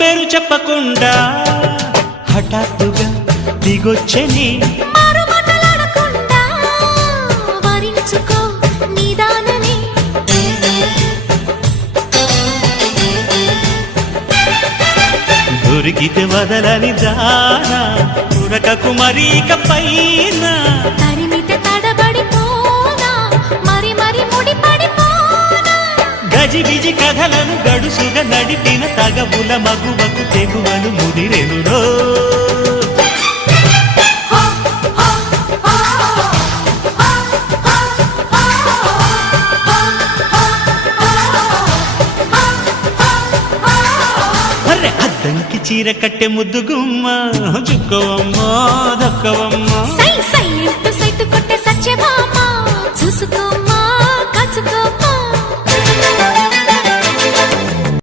పేరు చెప్పకుండా హఠాత్తుగా దిగొచ్చని దొరికితే వదలని జానా ఉరకకు మరీక పైన తరిమితే తడబడిపోనా మరి మరి ముడిపడిపోనా గజిబిజి కథలను గడుసుగా నడిపిన తగవుల మగువకు తెగువలు ముదిరెనురో అద్దంకి చీర కట్టె ముద్దుగుమ్మ చుక్కవమ్మ దక్కవమ్మ సై సై సైతు కొట్టే సత్యభామ